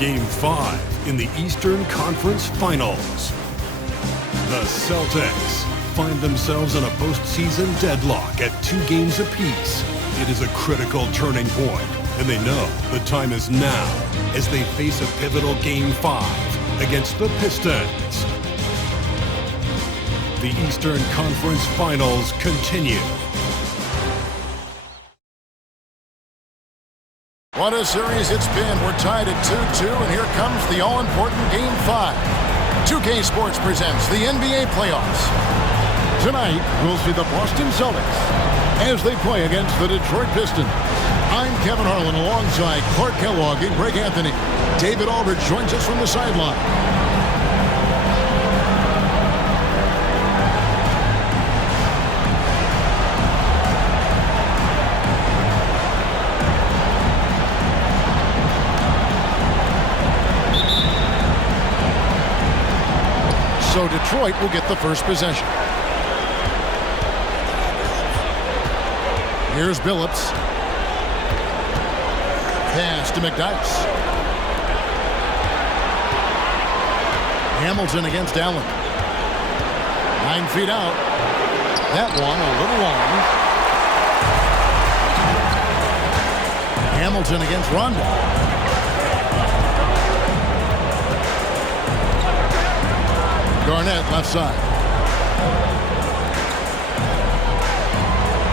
Game 5 in the Eastern Conference Finals. The Celtics find themselves in a postseason deadlock at 2 games apiece. It is a critical turning point, and they know the time is now as they face a pivotal Game 5 against the Pistons. The Eastern Conference Finals continue. What a series it's been. We're tied at 2-2, and here comes the all-important Game 5. 2K Sports presents the NBA playoffs. Tonight, we'll see the Boston Celtics as they play against the Detroit Pistons. I'm Kevin Harlan alongside Clark Kellogg and Greg Anthony. David Aldridge joins us from the sideline. So Detroit will get the first possession. Here's Billups. Pass to McDyess. Hamilton against Allen. 9 feet out. That one a little long. Hamilton against Rondo. Garnett left side.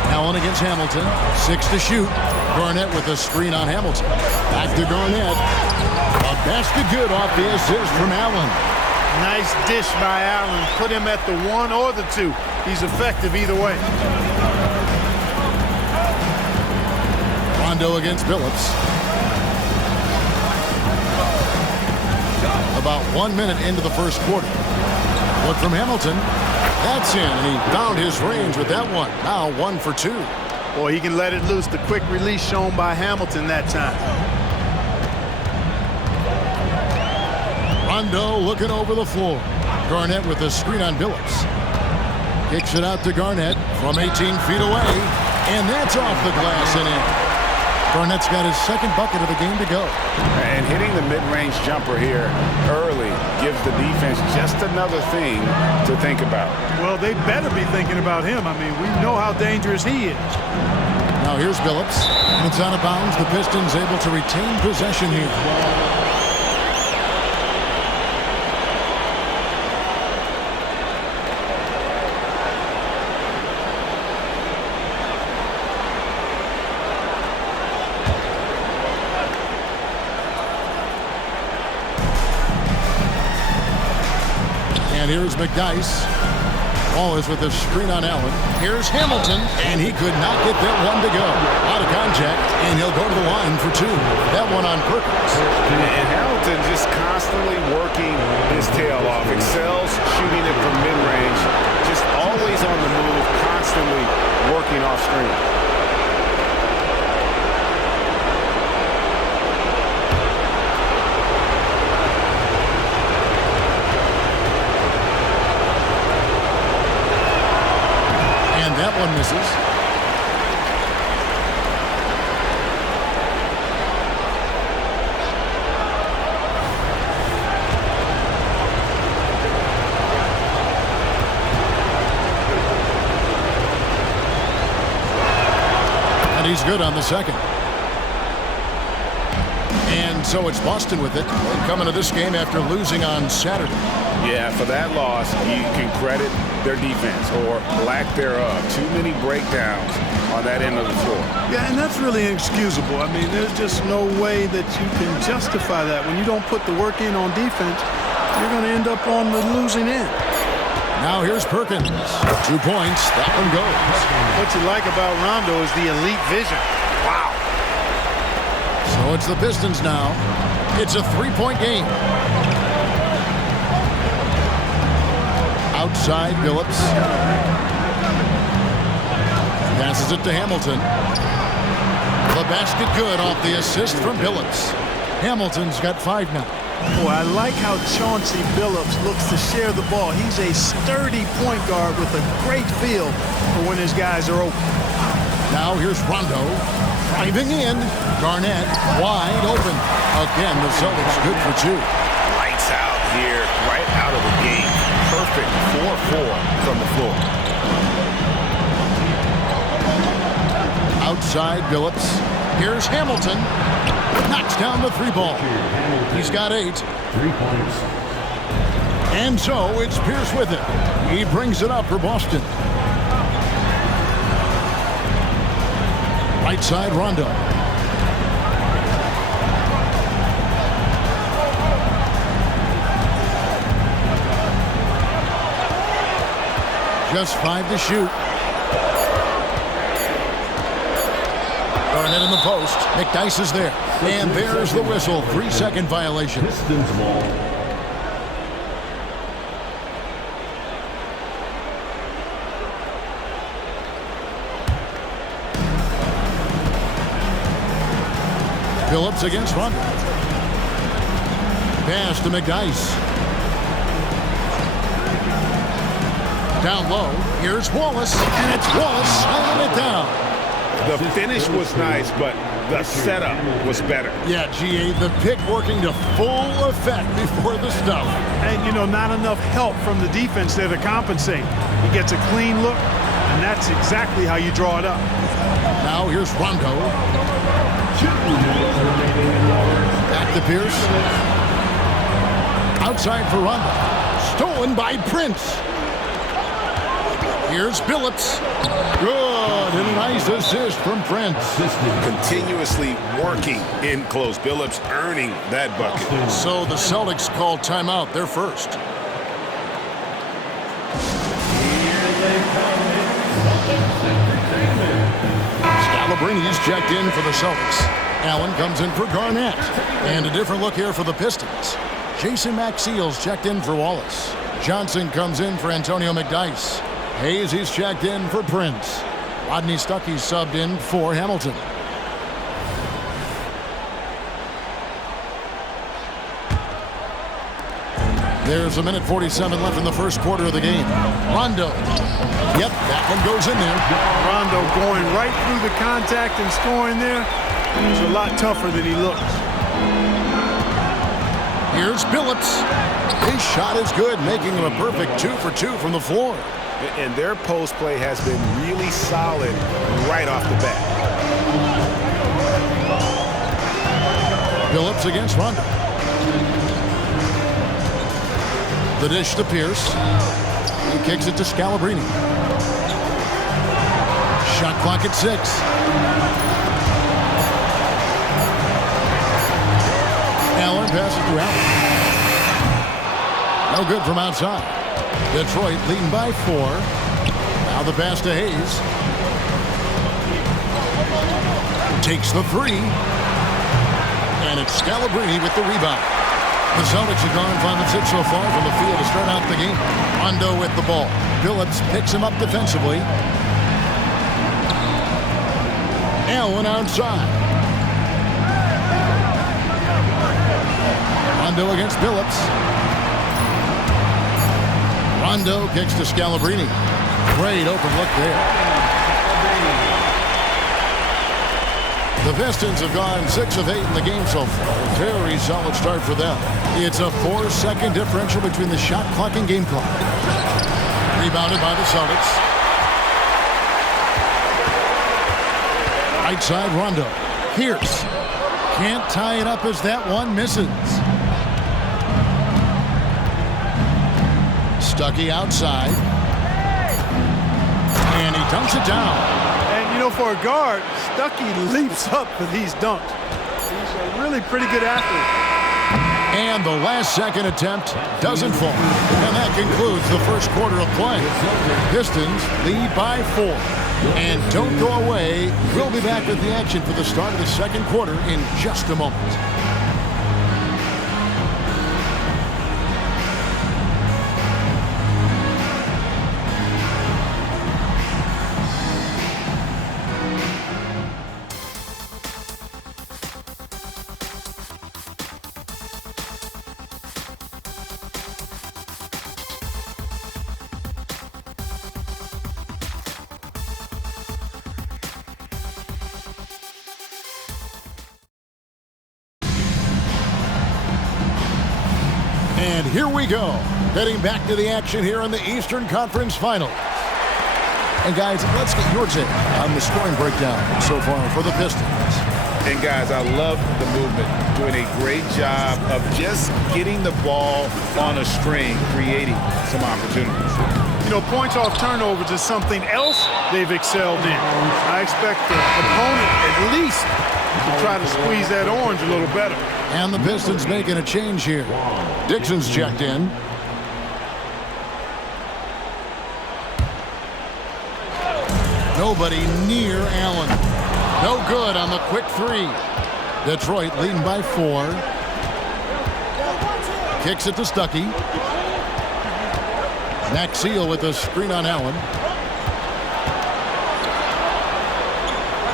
Allen against Hamilton. 6 to shoot. Garnett with a screen on Hamilton. Back to Garnett. A basket good off the assist from Allen. Nice dish by Allen. Put him at the 1 or the 2. He's effective either way. Rondo against Billups. About 1 minute into the first quarter. Look from Hamilton. That's in, and he found his range with that one. Now 1 for 2. Boy, he can let it loose. The quick release shown by Hamilton that time. Rondo looking over the floor. Garnett with a screen on Billups. Kicks it out to Garnett from 18 feet away, and that's off the glass and in. Garnett's got his second bucket of the game to go. And hitting the mid-range jumper here early gives the defense just another thing to think about. Well, they better be thinking about him. I mean, we know how dangerous he is. Now here's Billups. It's out of bounds. The Pistons able to retain possession here. And here's McDyess. Ball is with a screen on Allen. Here's Hamilton, and he could not get that one to go. Out of contact, and he'll go to the line for 2. That one on Perkins. And Hamilton just constantly working his tail off. Excels shooting it from mid-range. Just always on the move, constantly working off screen. That one misses. And he's good on the second. And so it's Boston with it. They come into this game after losing on Saturday. Yeah, for that loss, you can credit their defense or lack thereof. Too many breakdowns on that end of the floor. Yeah, and that's really inexcusable. I mean, there's just no way that you can justify that. When you don't put the work in on defense, you're going to end up on the losing end. Now here's Perkins. 2 points. That one goes. What you like about Rondo is the elite vision. Wow. So it's the Pistons now. It's a 3-point game. Outside, Billups. Passes it to Hamilton. The basket good off the assist from Billups. Hamilton's got 5 now. Boy, I like how Chauncey Billups looks to share the ball. He's a sturdy point guard with a great feel for when his guys are open. Now here's Rondo. Driving in. Garnett wide open. Again, the Celtics good for 2. Lights out here, right out of the gate. Perfect 4-4 from the floor. Outside Billups. Here's Hamilton. Knocks down the 3 ball. He's got 8. 3 points. And so it's Pierce with it. He brings it up for Boston. Right side Rondo. Just 5 to shoot. Garnett in the post. McDyess is there. And there's the whistle. 3-second violation. Pistons ball. Phillips against Rondo. Pass to McDyess. Down low. Here's Wallace. And it's Wallace slamming it down. The finish was nice, but the setup was better. Yeah, GA, the pick working to full effect before the stuff. And, you know, not enough help from the defense there to compensate. He gets a clean look, and that's exactly how you draw it up. Now here's Rondo. Back to Pierce. Outside for Rondo. Stolen by Prince. Here's Billups. Good, and a nice assist from Prince. Continuously working in close. Billups earning that bucket. So the Celtics call timeout. They're first. Scalabrini's checked in for the Celtics. Allen comes in for Garnett. And a different look here for the Pistons. Jason Maxiell's checked in for Wallace. Johnson comes in for Antonio McDyess. Hayes is checked in for Prince. Rodney Stuckey's subbed in for Hamilton. There's a minute 47 left in the first quarter of the game. Rondo. Yep, that one goes in there. Rondo going right through the contact and scoring there. He's a lot tougher than he looks. Here's Billups. His shot is good, making him a perfect 2 for 2 from the floor. And their post play has been really solid right off the bat. Billups against Rondo. The dish to Pierce. He kicks it to Scalabrine. Shot clock at 6. Allen passes to Allen. No good from outside. Detroit leading by 4. Now the pass to Hayes. Takes the 3. And it's Scalabrine with the rebound. The Celtics have gone 5 of 6 so far from the field to start out the game. Rondo with the ball. Billups picks him up defensively. Allen outside. Rondo against Billups. Rondo kicks to Scalabrine. Great open look there. The Pistons have gone 6 of 8 in the game so far. Very solid start for them. It's a 4-second differential between the shot clock and game clock. Rebounded by the Celtics. Right side Rondo. Pierce. Can't tie it up as that one misses. Stuckey outside. And he dunks it down. And, you know, for a guard, Stuckey leaps up for these dunks. He's a really pretty good athlete. And the last second attempt doesn't fall. And that concludes the first quarter of play. Pistons lead by 4. And don't go away. We'll be back with the action for the start of the second quarter in just a moment. And here we go. Heading back to the action here in the Eastern Conference Finals. And guys, let's get your take on the scoring breakdown so far for the Pistons. And guys, I love the movement. Doing a great job of just getting the ball on a string, creating some opportunities. You know, points off turnovers is something else they've excelled in. I expect the opponent at least to try to squeeze that orange a little better. And the Pistons making a change here. Dixon's checked in. Nobody near Allen. No good on the quick three. Detroit leading by 4. Kicks it to Stuckey. Maxey with a screen on Allen.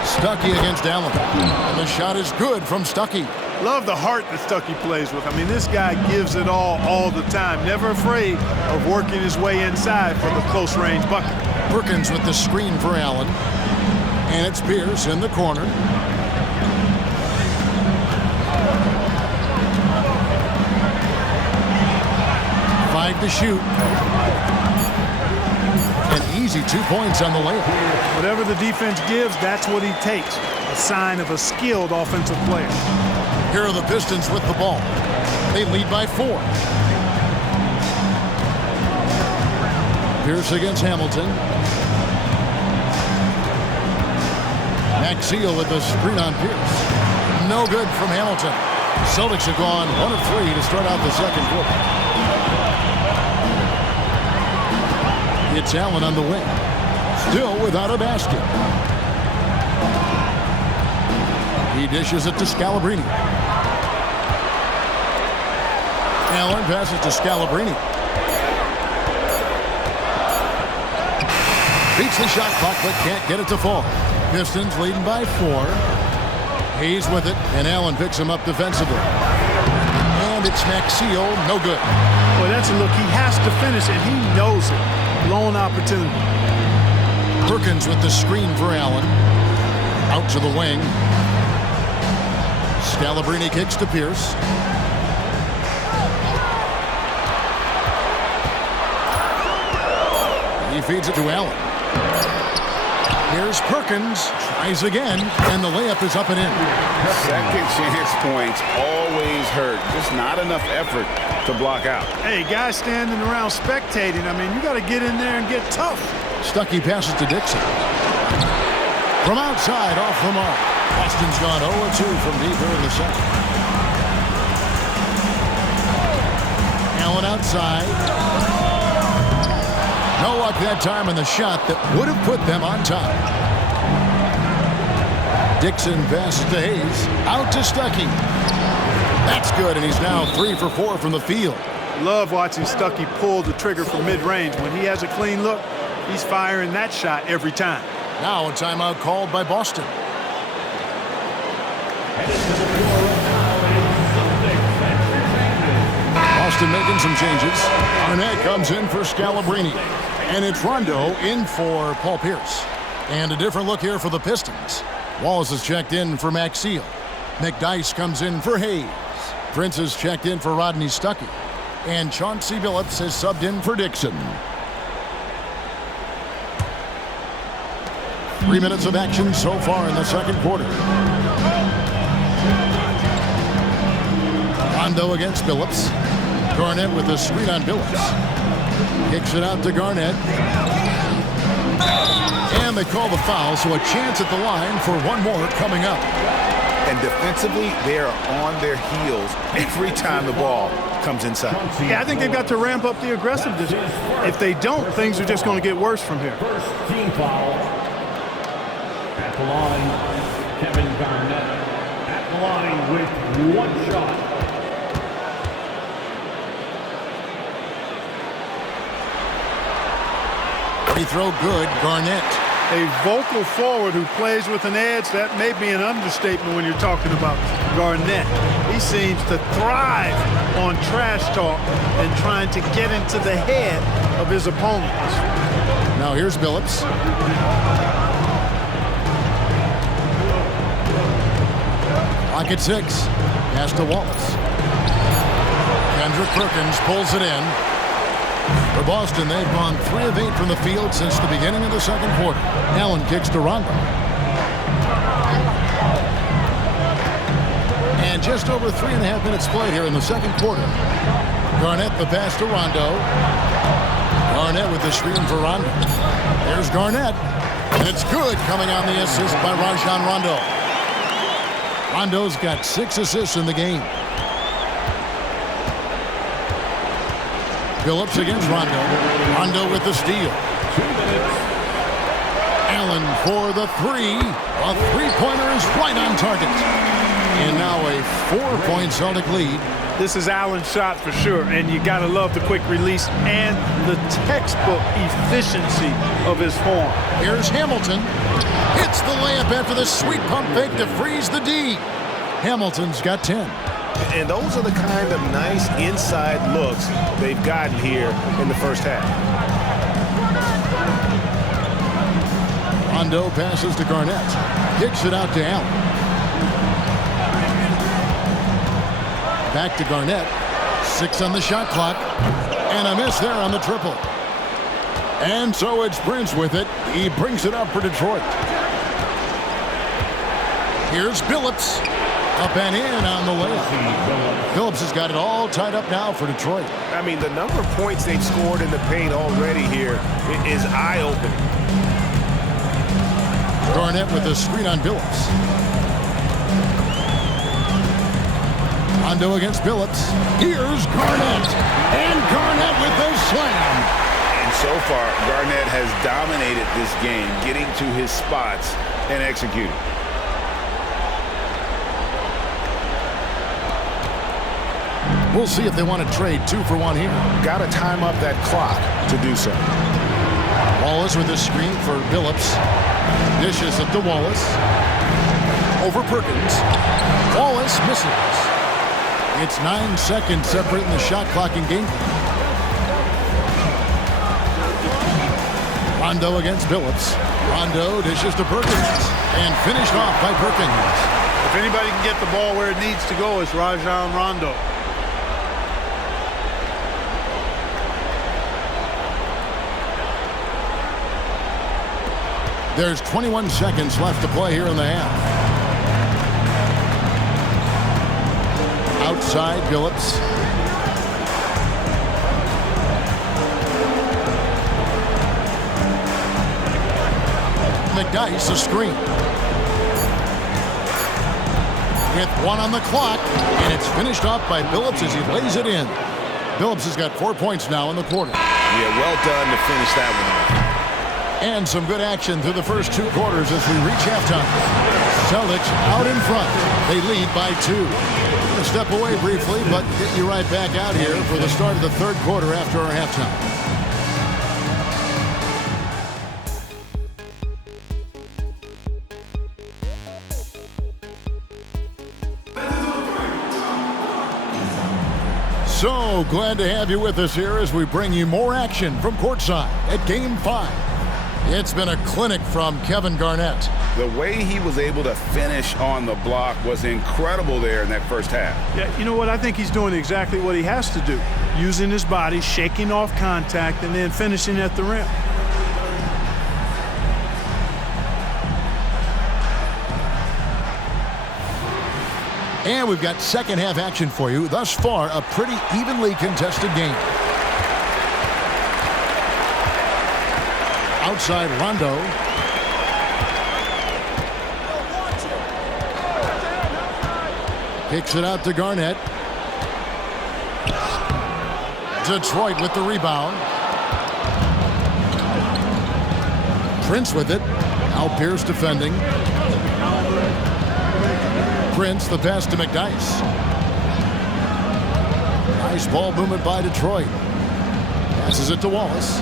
Stuckey against Allen. And the shot is good from Stuckey. Love the heart that Stuckey plays with. I mean, this guy gives it all the time. Never afraid of working his way inside for the close-range bucket. Perkins with the screen for Allen. And it's Pierce in the corner. Five to shoot. An easy 2 points on the layup. Whatever the defense gives, that's what he takes. A sign of a skilled offensive player. Here are the Pistons with the ball. They lead by 4. Pierce against Hamilton. Maxey with the screen on Pierce. No good from Hamilton. Celtics have gone 1 of 3 to start out the second quarter. It's Allen on the wing. Still without a basket. He dishes it to Scalabrine. Allen passes to Scalabrine. Beats the shot clock but can't get it to fall. Pistons leading by 4. Hayes with it, and Allen picks him up defensively. And it's Maxey, no good. Boy, that's a look he has to finish, and he knows it. Lone opportunity. Perkins with the screen for Allen. Out to the wing. Scalabrine kicks to Pierce. He feeds it to Allen. Here's Perkins, tries again, and the layup is up and in. Second chance points always hurt. Just not enough effort to block out. Hey, guys standing around spectating, I mean, you got to get in there and get tough. Stuckey passes to Dixon. From outside, off the mark. Boston's gone 0-2 from deep here in the second. Allen outside. No luck that time in the shot that would have put them on top. Dixon passes to Hayes. Out to Stuckey. That's good, and he's now 3 for 4 from the field. Love watching Stuckey pull the trigger from mid-range. When he has a clean look, he's firing that shot every time. Now a timeout called by Boston. Boston making some changes. Garnett comes in for Scalabrine. And it's Rondo in for Paul Pierce. And a different look here for the Pistons. Wallace is checked in for Maxey. McDyess comes in for Hayes. Prince is checked in for Rodney Stuckey. And Chauncey Billups has subbed in for Dixon. 3 minutes of action so far in the second quarter. Rondo against Billups. Garnett with a screen on Billups. Kicks it out to Garnett. And they call the foul, so a chance at the line for one more coming up. And defensively, they are on their heels every time the ball comes inside. Yeah, I think they've got to ramp up the aggressiveness. If they don't, things are just going to get worse from here. First team foul at the line, Kevin Garnett at the line with 1 shot. Free throw good, Garnett. A vocal forward who plays with an edge, that may be an understatement when you're talking about Garnett. He seems to thrive on trash talk and trying to get into the head of his opponents. Now here's Billups. Clock at 6. Pass to Wallace. Kendrick Perkins pulls it in. For Boston, they've gone 3 of 8 from the field since the beginning of the second quarter. Allen kicks to Rondo. And just over 3.5 minutes played here in the second quarter. Garnett the pass to Rondo. Garnett with the screen for Rondo. There's Garnett. And it's good, coming on the assist by Rajon Rondo. Rondo's got 6 assists in the game. Phillips against Rondo. Rondo with the steal. Allen for the 3. A three-pointer is right on target. And now a 4-point Celtic lead. This is Allen's shot for sure, and you got to love the quick release and the textbook efficiency of his form. Here's Hamilton. Hits the layup after the sweet pump fake to freeze the D. Hamilton's got 10. And those are the kind of nice inside looks they've gotten here in the first half. Rondo passes to Garnett. Kicks it out to Allen. Back to Garnett. 6 on the shot clock. And a miss there on the triple. And so it's Prince with it. He brings it up for Detroit. Here's Phillips. Up and in on the layup. Phillips has got it all tied up now for Detroit. I mean, the number of points they've scored in the paint already here is eye-opening. Garnett with the screen on Phillips. Rondo against Phillips. Here's Garnett. And Garnett with the slam. And so far, Garnett has dominated this game, getting to his spots and executing. We'll see if they want to trade 2 for 1 here. Got to time up that clock to do so. Wallace with the screen for Phillips. Dishes it to Wallace. Over Perkins. Wallace misses. It's 9 seconds separating the shot clock and game. Rondo against Phillips. Rondo dishes to Perkins. And finished off by Perkins. If anybody can get the ball where it needs to go, it's Rajon Rondo. There's 21 seconds left to play here in the half. Outside, Phillips. McDyess, a screen. With 1 on the clock, and it's finished off by Phillips as he lays it in. Phillips has got 4 points now in the quarter. Yeah, well done to finish that one off. And some good action through the first 2 quarters as we reach halftime. Celtics out in front. They lead by 2. We'll step away briefly, but get you right back out here for the start of the third quarter after our halftime. So glad to have you with us here as we bring you more action from courtside at Game 5. It's been a clinic from Kevin Garnett. The way he was able to finish on the block was incredible there in that first half. Yeah, you know what? I think he's doing exactly what he has to do. Using his body, shaking off contact, and then finishing at the rim. And we've got second half action for you. Thus far, a pretty evenly contested game. Outside Rondo. Kicks it out to Garnett. Detroit with the rebound. Prince with it. Now Pierce defending. Prince, the pass to McDyess. Nice ball movement by Detroit. Passes it to Wallace.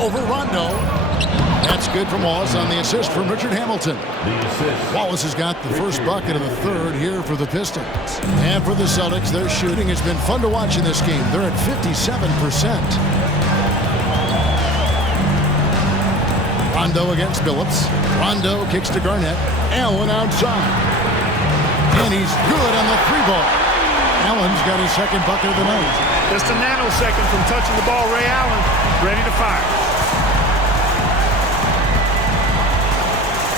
Over Rondo. That's good from Wallace on the assist from Richard Hamilton. Wallace has got the first bucket of the third here for the Pistons. And for the Celtics, their shooting has been fun to watch in this game. They're at 57%. Rondo against Phillips. Rondo kicks to Garnett. Allen outside. And he's good on the 3 ball. Allen's got his second bucket of the night. Just a nanosecond from touching the ball. Ray Allen ready to fire.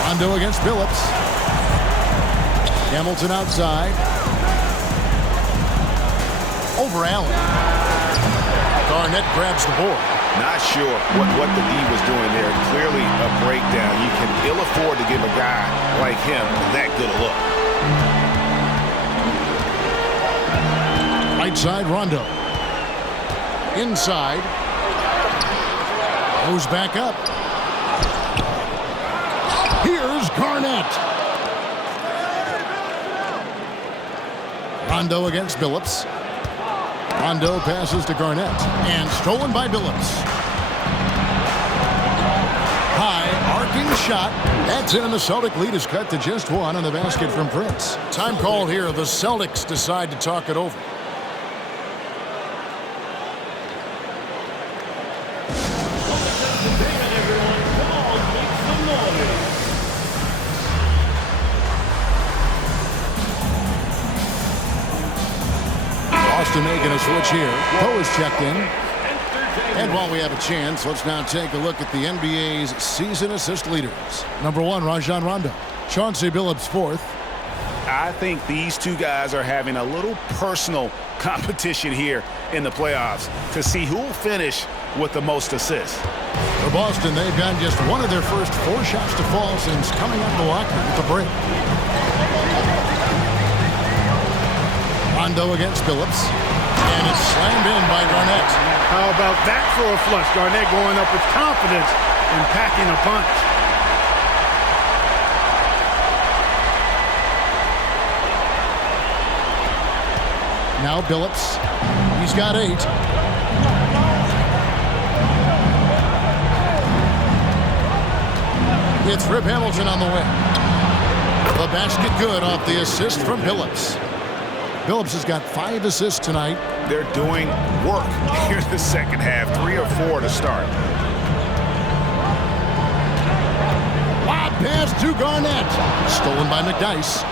Rondo against Billups. Hamilton outside. Over Allen. Garnett grabs the board. Not sure what the D was doing there. Clearly a breakdown. You can ill afford to give a guy like him that good a look. Right side, Rondo. Inside. Goes back up. Here's Garnett. Rondo against Billups. Rondo passes to Garnett. And stolen by Billups. High, arcing shot. That's in, and the Celtic lead is cut to just one on the basket from Prince. Time called here. The Celtics decide to talk it over. Boston making a switch here. Poe is checked in. And while we have a chance, let's now take a look at the NBA's season assist leaders. Number 1, Rajon Rondo. Chauncey Billups, 4th. I think these two guys are having a little personal competition here in the playoffs to see who will finish with the most assists. For Boston, they've gotten just one of their first 4 shots to fall since coming up the locker with the break. Rondo against Billups. And it's slammed in by Garnett. How about that for a flush? Garnett going up with confidence and packing a punch. Now Billups. He's got 8. It's Rip Hamilton on the way. The basket good off the assist from Billups. Billups has got 5 assists tonight. They're doing work here in the second half. 3 or 4 to start. Lob pass to Garnett. Stolen by McDyess.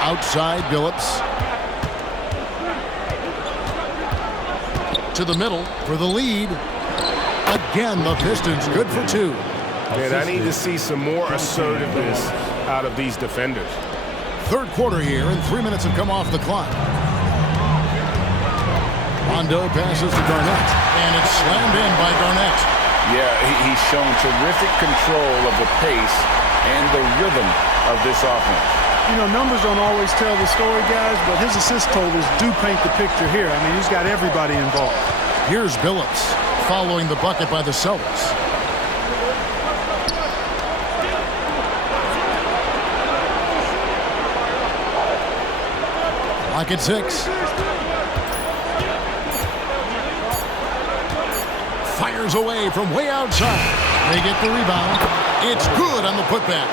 Outside Billups. To the middle for the lead. Again, the Pistons good for 2. And I need to see some more assertiveness out of these defenders. Third quarter here, and 3 minutes have come off the clock. Rondo passes to Garnett, and it's slammed in by Garnett. Yeah, he's shown terrific control of the pace and the rhythm of this offense. You know, numbers don't always tell the story, guys, but his assist totals do paint the picture here. I mean, he's got everybody involved. Here's Billups following the bucket by the Celtics. Lock at 6. Fires away from way outside. They get the rebound. It's good on the putback.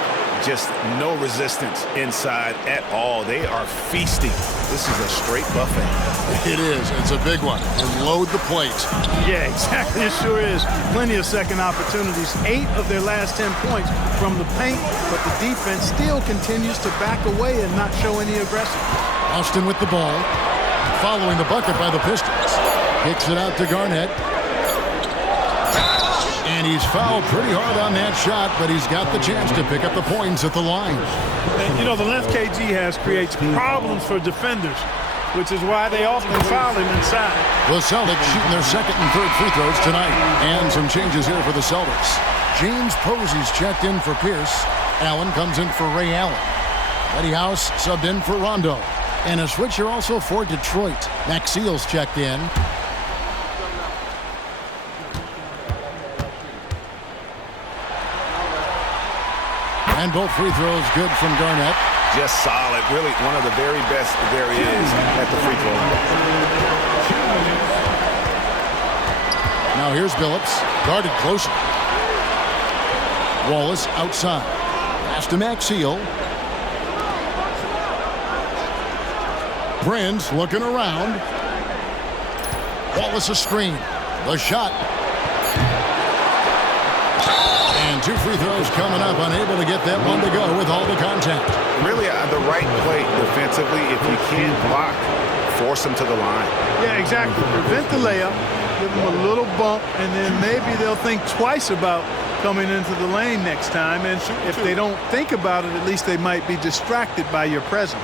Just no resistance inside at all. They are feasting. This is a straight buffet. It is. It's a big one. And load the plate. Yeah, exactly. It sure is. Plenty of second opportunities. 8 of their last 10 points from the paint, but the defense still continues to back away and not show any aggression. Austin with the ball. Following the bucket by the Pistons. Kicks it out to Garnett. And he's fouled pretty hard on that shot, but he's got the chance to pick up the points at the line. And, you know, the length KG has creates problems for defenders, which is why they often foul him inside. The Celtics shooting their second and third free throws tonight. And some changes here for the Celtics. James Posey's checked in for Pierce. Allen comes in for Ray Allen. Eddie House subbed in for Rondo. And a switcher also for Detroit. Maxiel's checked in. And both free throws good from Garnett. Just solid. Really one of the very best there is at the free throw line. Now here's Billups. Guarded closer. Wallace outside. Pass to Maxiel. Prince looking around. Wallace a screen. The shot. And 2 free throws coming up. Unable to get that one to go with all the contact. really the right play defensively. If you can't block, force them to the line. Yeah, exactly. Prevent the layup, give them a little bump, and then maybe they'll think twice about coming into the lane next time. And if they don't think about it, at least they might be distracted by your presence.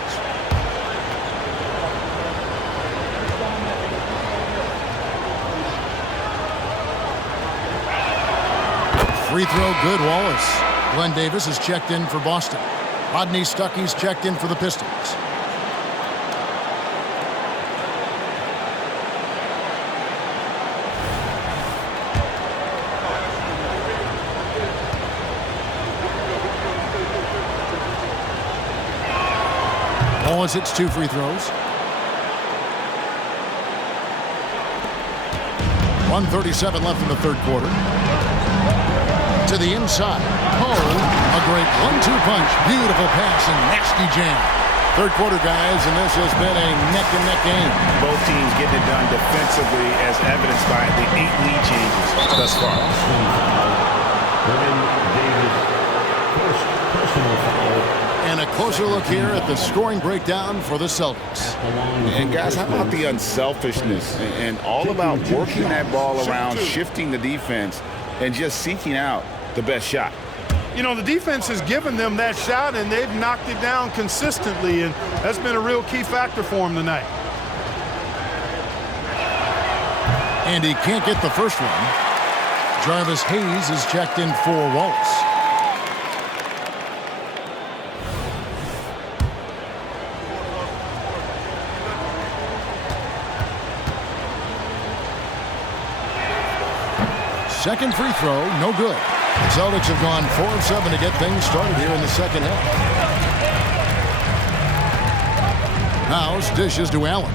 Free throw good, Wallace. Glenn Davis is checked in for Boston. Rodney Stuckey's checked in for the Pistons. Wallace hits 2 free throws. 1:37 left in the third quarter. To the inside. Oh, a great 1-2 punch. Beautiful pass and nasty jam. Third quarter, guys, and this has been a neck-and-neck game. Both teams getting it done defensively as evidenced by the 8 lead changes thus far. First personal foul. And a closer look here at the scoring breakdown for the Celtics. And guys, how about the unselfishness and all about working that ball around, shifting the defense, and just seeking out the best shot. You know, the defense has given them that shot, and they've knocked it down consistently, and that's been a real key factor for them tonight. And he can't get the first one. Jarvis Hayes is checked in for Wallace. Second free throw, no good. The Celtics have gone 4 of 7 to get things started here in the second half. House dishes to Allen.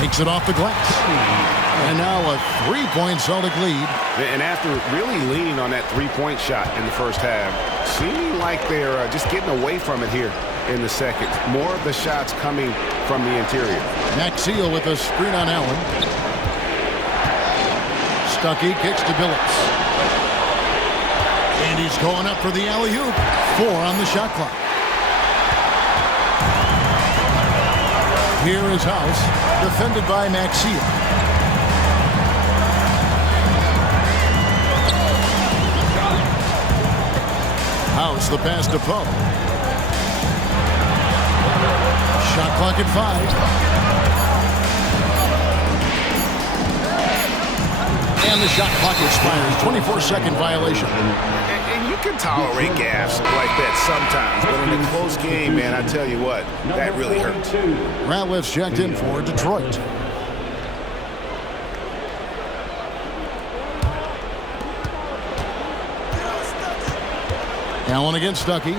Takes it off the glass. And now a 3-point Celtic lead. And after really leaning on that 3-point shot in the first half, seeming like they're just getting away from it here in the second. More of the shots coming from the interior. Maxey with a screen on Allen. Stuckey kicks to Billups. And he's going up for the alley-oop. 4 on the shot clock. Here is House, defended by Maxey. House, the pass to Poe. Shot clock at 5. And the shot clock expires. 24-second violation. And you can tolerate gaffes like that sometimes, but in a close game, man, I tell you what, that really hurts. Ratliff's checked in for Detroit. Allen against Stuckey.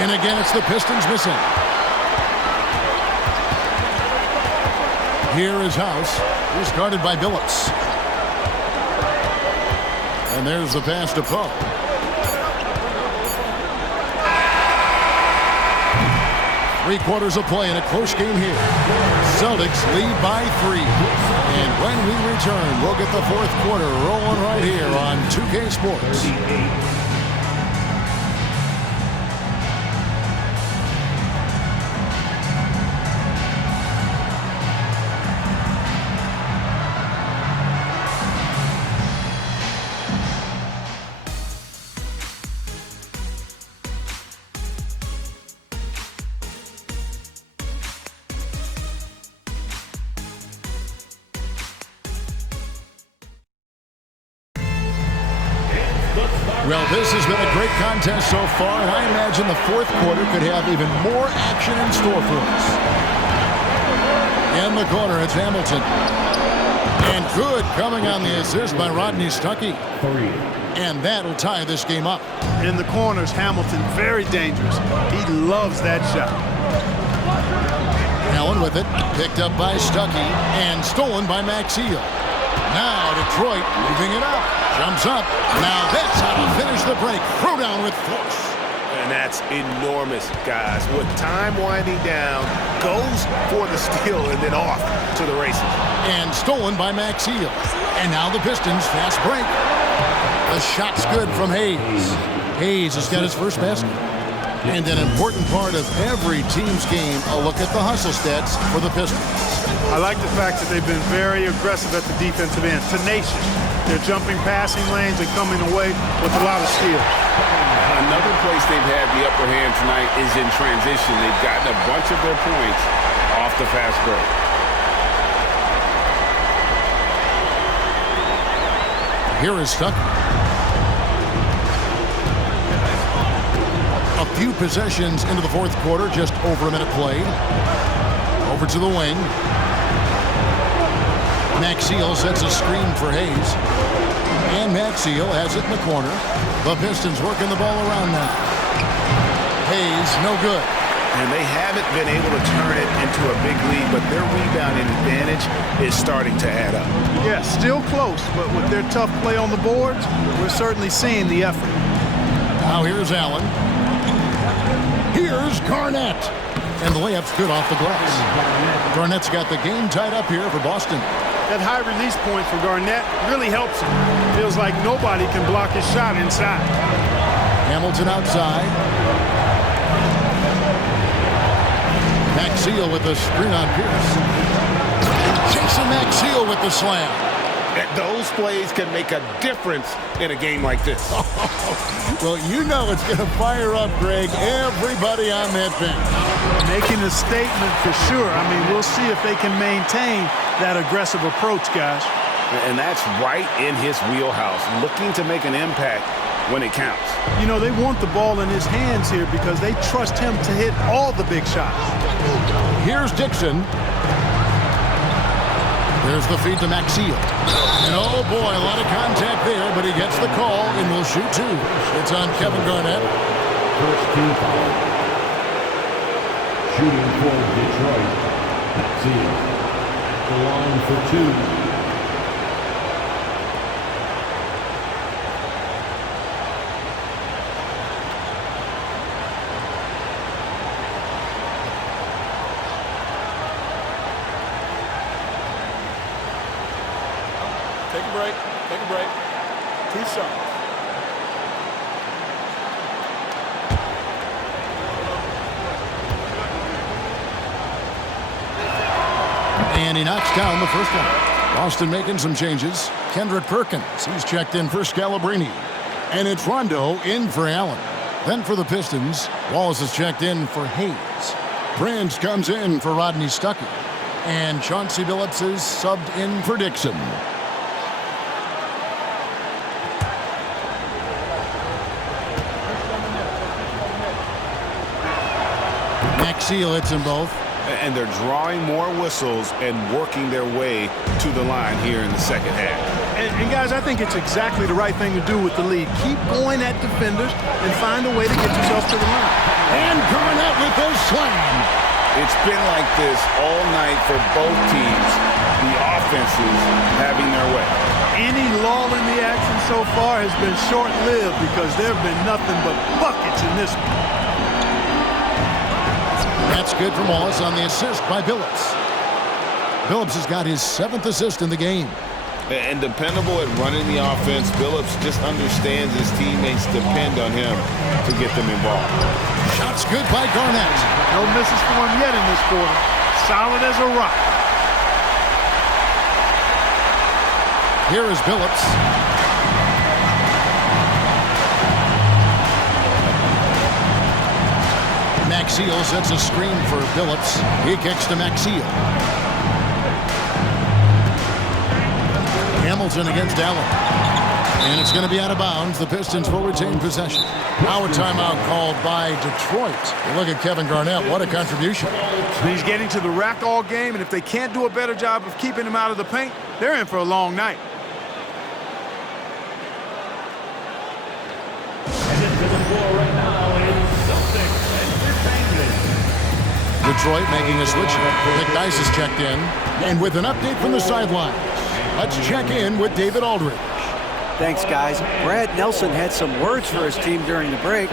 And again, it's the Pistons missing. Here is House. He's guarded by Billups. And there's the pass to Poe. Three-quarters of play in a close game here. Celtics lead by 3. And when we return, we'll get the fourth quarter rolling right here on 2K Sports. Well, this has been a great contest so far, and I imagine the fourth quarter could have even more action in store for us. In the corner, it's Hamilton. And good coming on the assist by Rodney Stuckey. 3. And that'll tie this game up. In the corners, Hamilton, very dangerous. He loves that shot. Allen with it, picked up by Stuckey, and stolen by Maxey. Now Detroit moving it up. Jumps up. Now that's how to finish the break. Throw down with force. And that's enormous, guys. With time winding down, goes for the steal and then off to the races. And stolen by Maxey. And now the Pistons fast break. The shot's good from Hayes. Hayes has got his first basket. And an important part of every team's game, a look at the hustle stats for the Pistons. I like the fact that they've been very aggressive at the defensive end, tenacious. They're jumping passing lanes and coming away with a lot of skill. Another place they've had the upper hand tonight is in transition. They've gotten a bunch of their points off the fast break. Here is Stuckey. A few possessions into the fourth quarter, just over a minute played. Over to the wing. Maxiel sets a screen for Hayes. And Maxiel has it in the corner. The Pistons working the ball around now. Hayes, no good. And they haven't been able to turn it into a big lead, but their rebounding advantage is starting to add up. Yeah, still close, but with their tough play on the boards, we're certainly seeing the effort. Now here's Allen. Here's Garnett. And the layup's good off the glass. Garnett's got the game tied up here for Boston. That high release point for Garnett really helps him. Feels like nobody can block his shot inside. Hamilton outside. Maxiel with the screen on Pierce. Jason Maxiel with the slam. Those plays can make a difference in a game like this. Well, you know it's going to fire up, Greg, everybody on that bench. Making a statement for sure. I mean, we'll see if they can maintain that aggressive approach, guys. And that's right in his wheelhouse, looking to make an impact when it counts. You know, they want the ball in his hands here because they trust him to hit all the big shots. Here's Dixon. There's the feed to Maxiel. And oh boy, a lot of contact there, but he gets the call and will shoot two. It's on Kevin Garnett. First team foul. Shooting for Detroit. Maxiel. The line for two. Take a break. Take a break. 2 shots. And he knocks down the first one. Boston making some changes. Kendrick Perkins, he's checked in for Scalabrine. And it's Rondo in for Allen. Then for the Pistons, Wallace is checked in for Hayes. Prince comes in for Rodney Stuckey. And Chauncey Billups is subbed in for Dixon. Maxiel hits them both. And they're drawing more whistles and working their way to the line here in the second half. And guys, I think it's exactly the right thing to do with the lead. Keep going at defenders and find a way to get yourself to the line. And Garnett with the slam. It's been like this all night for both teams. The offenses having their way. Any lull in the action so far has been short-lived because there have been nothing but buckets in this one. That's good from Wallace on the assist by Billups. Billups has got his 7th assist in the game. And dependable at running the offense, Billups just understands his teammates depend on him to get them involved. Shots good by Garnett. No misses for him yet in this quarter. Solid as a rock. Here is Billups. Maxiel sets a screen for Billups. He kicks to Maxiel. Hamilton against Allen. And it's going to be out of bounds. The Pistons will retain possession. Now a timeout called by Detroit. Look at Kevin Garnett. What a contribution. He's getting to the rack all game, and if they can't do a better job of keeping him out of the paint, they're in for a long night. And into the floor right now is Celtics Entertainment. Detroit making a switch. McNice is checked in. And with an update from the sideline, let's check in with David Aldridge. Thanks, guys. Brad Nelson had some words for his team during the break.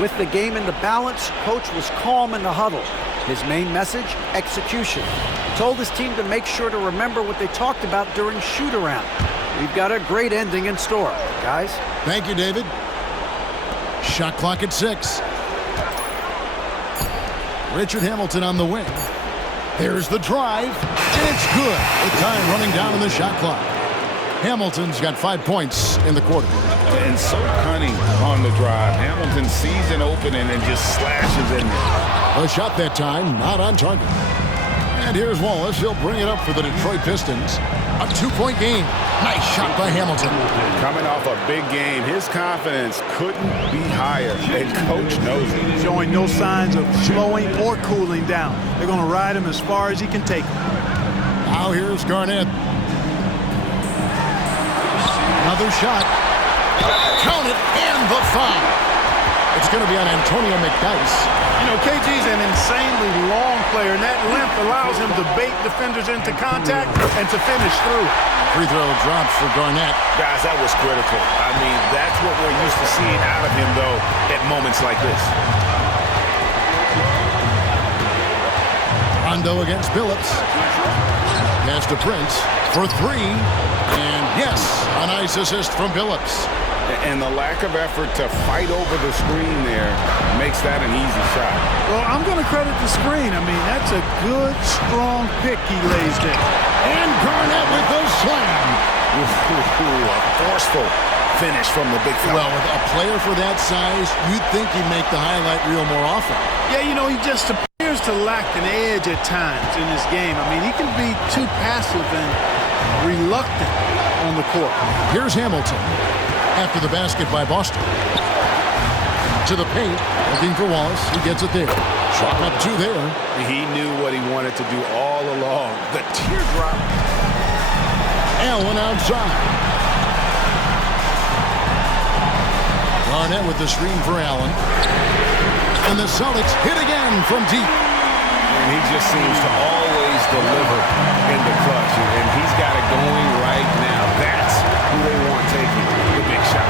With the game in the balance, coach was calm in the huddle. His main message, execution. He told his team to make sure to remember what they talked about during shoot-around. We've got a great ending in store, guys. Thank you, David. Shot clock at 6. Richard Hamilton on the wing. There's the drive, and it's good. With time running down in the shot clock. Hamilton's got 5 points in the quarter. And so cunning on the drive. Hamilton sees an opening and just slashes in. A shot that time, not on target. And here's Wallace. He'll bring it up for the Detroit Pistons. A 2-point game. Nice shot by Hamilton. Coming off a big game, his confidence couldn't be higher, and coach knows it. Showing no signs of slowing or cooling down. They're going to ride him as far as he can take him. Now here's Garnett. Another shot. Count it, and the foul. It's going to be on Antonio McDyess. You know, KG's an insanely long player, and that length allows him to bait defenders into contact and to finish through. Free throw drops for Garnett. Guys, that was critical. I mean, that's what we're used to seeing out of him, though, at moments like this. Rondo against Billups. Pass to Prince for 3. And yes, a nice assist from Billups. And the lack of effort to fight over the screen there makes that an easy shot. Well, I'm going to credit the screen. I mean, that's a good, strong pick he lays there. And Garnett with the slam. A forceful finish from the big fella. Well, with a player for that size, you'd think he'd make the highlight reel more often. Yeah, you know, he just appears to lack an edge at times in his game. I mean, he can be too passive and reluctant on the court. Here's Hamilton. After the basket by Boston. To the paint, looking for Wallace. He gets it there. Shot up 2 there. He knew what he wanted to do all along. The teardrop. Allen outside. Garnett with the screen for Allen. And the Celtics hit again from deep. And he just seems to always deliver in the clutch. And he's got it going right now. That's who they want taking the big shot.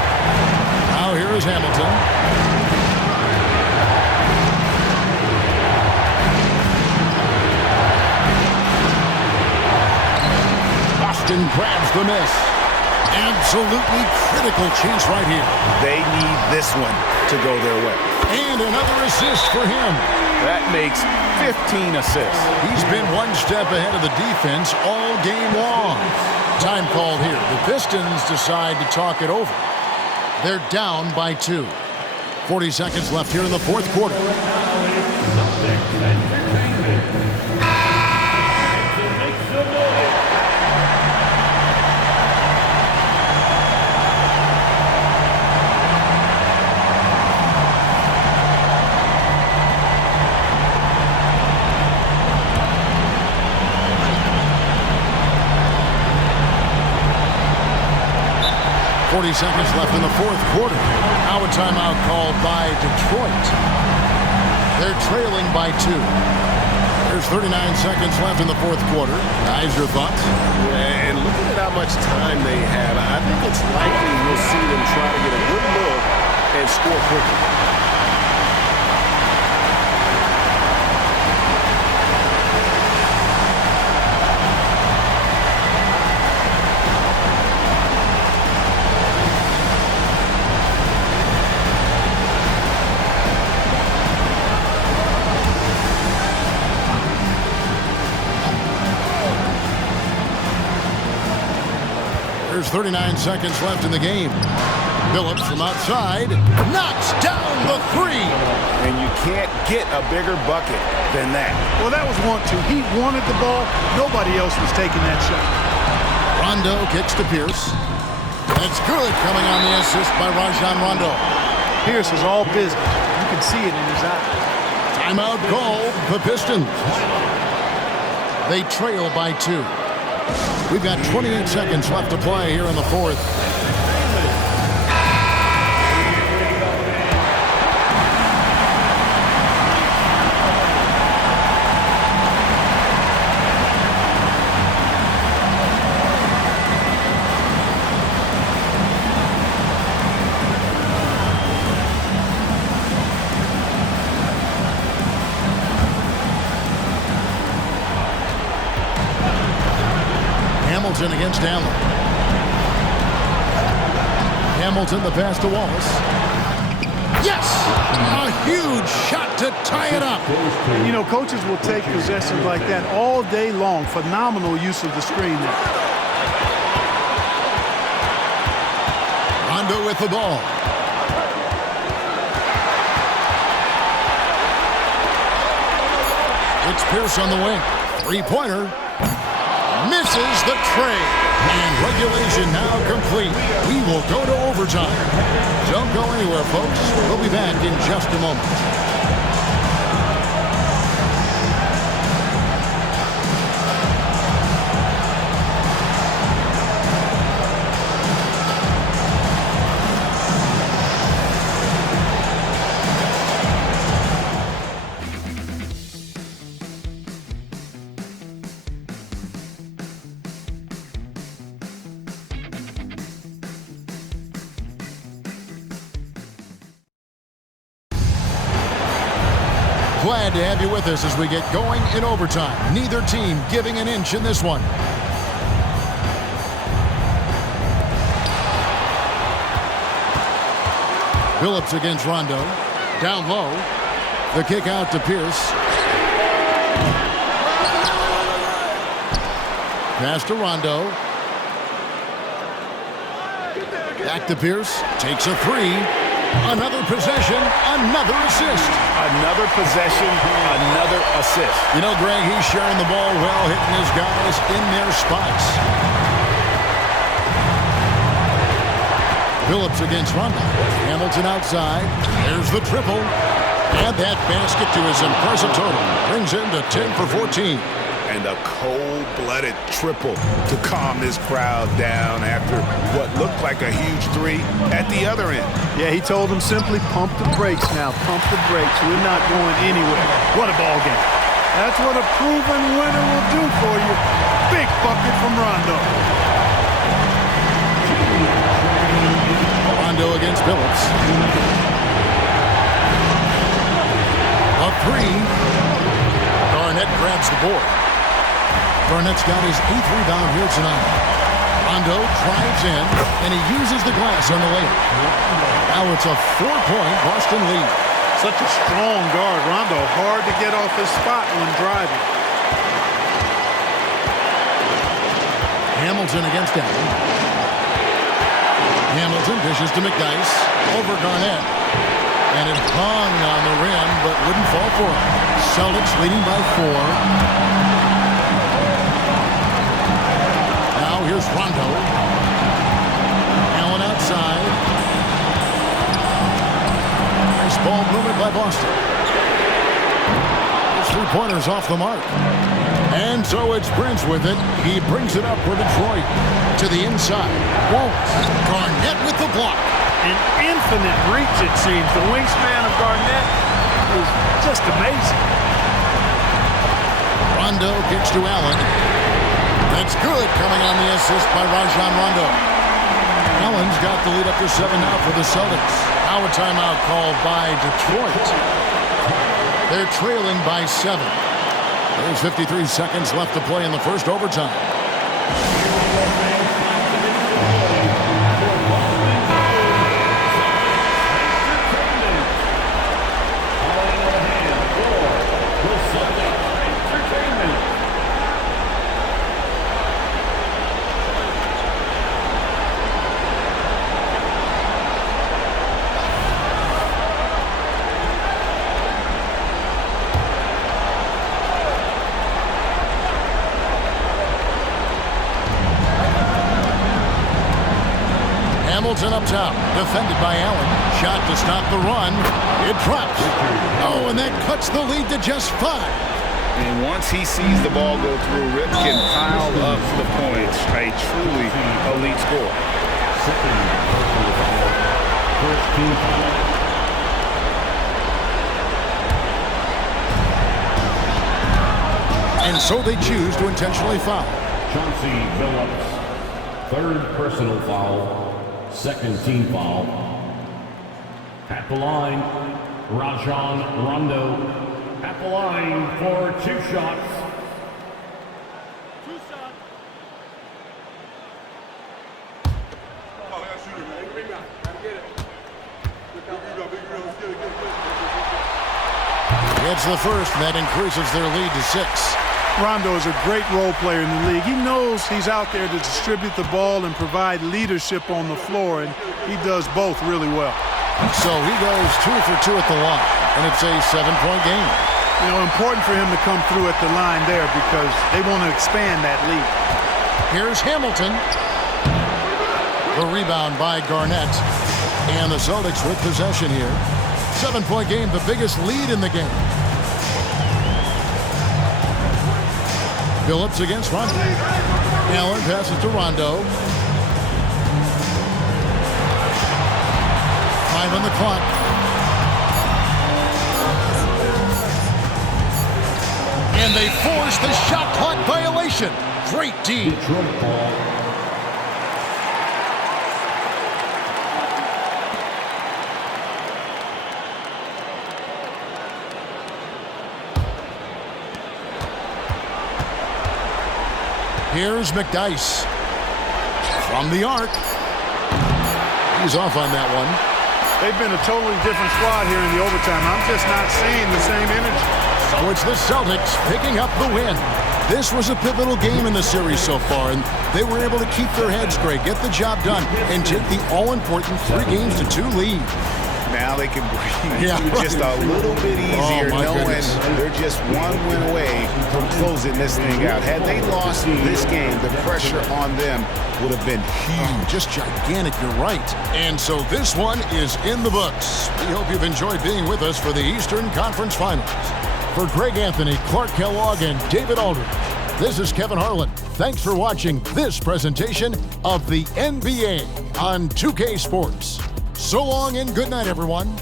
Now here is Hamilton. Boston grabs the miss. Absolutely critical chance right here. They need this one to go their way. And another assist for him. That makes 15 assists. He's been one step ahead of the defense all game long. Time called here. The Pistons decide to talk it over. They're down by 2. 40 seconds left here in the fourth quarter. 40 seconds left in the fourth quarter. Now a timeout called by Detroit. They're trailing by 2. There's 39 seconds left in the fourth quarter. Guys, your thoughts? And looking at how much time they have, I think it's likely we'll see them try to get a good look and score quickly. There's 39 seconds left in the game. Billups from outside knocks down the 3. And you can't get a bigger bucket than that. Well, that was 1-2. He wanted the ball. Nobody else was taking that shot. Rondo kicks to Pierce. That's good, coming on the assist by Rajon Rondo. Pierce is all business. You can see it in his eye. Timeout call, the Pistons. They trail by 2. We've got 28 seconds left to play here in the fourth. Hamilton against Allen. Hamilton, the pass to Wallace. Yes! A huge shot to tie it up. And, you know, coaches will take possessions like that all day long. Phenomenal use of the screen there. Rondo with the ball. It's Pierce on the wing. Three-pointer. Misses the tray. And regulation now complete. We will go to overtime. Don't go anywhere, folks. We'll be back in just a moment. Glad to have you with us as we get going in overtime. Neither team giving an inch in this one. Phillips against Rondo. Down low. The kick out to Pierce. Pass to Rondo. Back to Pierce. Takes a three. Another possession, another assist. Another possession, another assist. You know, Greg, he's sharing the ball well, hitting his guys in their spots. Phillips against Rondo. Hamilton outside. There's the triple. And that basket to his impressive total. Brings him to 10 for 14. And a cold-blooded triple to calm this crowd down after what looked like a huge three at the other end. Yeah, he told them simply pump the brakes now. Pump the brakes. We're not going anywhere. What a ball game. That's what a proven winner will do for you. Big bucket from Rondo. Rondo against Phillips. A three. Garnett grabs the board. Garnett's got his 8th rebound here tonight. Rondo drives in, and he uses the glass on the layup. Now it's a 4-point Boston lead. Such a strong guard, Rondo. Hard to get off his spot when driving. Hamilton against Allen. Hamilton dishes to McDice. Over Garnett. And it hung on the rim, but wouldn't fall for him. Celtics leading by 4. Here's Rondo. Allen outside. Nice ball movement by Boston. His three-pointer's off the mark. And so it's Prince with it. He brings it up for Detroit. To the inside. Won't. Garnett with the block. An infinite reach, it seems. The wingspan of Garnett is just amazing. Rondo kicks to Allen. That's good, coming on the assist by Rajon Rondo. Allen's got the lead up to 7 now for the Celtics. Now a timeout called by Detroit. They're trailing by 7. There's 53 seconds left to play in the first overtime. Hamilton up top, defended by Allen. Shot to stop the run. It drops. Oh, and that cuts the lead to just 5. And once he sees the ball go through, Rip can pile up the points. A truly elite score. First team. And so they choose to intentionally foul. Chauncey Phillips, 3rd personal foul. 2nd team foul. At the line, Rajon Rondo. At the line for 2 shots. It's the first, and that increases their lead to 6. Rondo is a great role player in the league. He knows he's out there to distribute the ball and provide leadership on the floor, and he does both really well. So he goes 2 for 2 at the line, and it's a 7-point game. You know, important for him to come through at the line there because they want to expand that lead. Here's Hamilton. The rebound by Garnett. And the Celtics with possession here. 7-point game, the biggest lead in the game. Phillips against Rondo. Allen passes to Rondo. 5 on the clock. And they force the shot clock violation. Great D. Detroit ball. Here's McDyess from the arc. He's off on that one. They've been a totally different squad here in the overtime. I'm just not seeing the same energy. So it's the Celtics picking up the win. This was a pivotal game in the series so far, and they were able to keep their heads straight, get the job done, and take the all-important 3-2 lead. Now they can breathe just a little bit easier, knowing they're just one win away from closing this thing out. Had they lost this game, the pressure on them would have been huge. Just gigantic, you're right. And so this one is in the books. We hope you've enjoyed being with us for the Eastern Conference Finals. For Greg Anthony, Clark Kellogg, and David Aldridge, this is Kevin Harlan. Thanks for watching this presentation of the NBA on 2K Sports. So long and good night, everyone.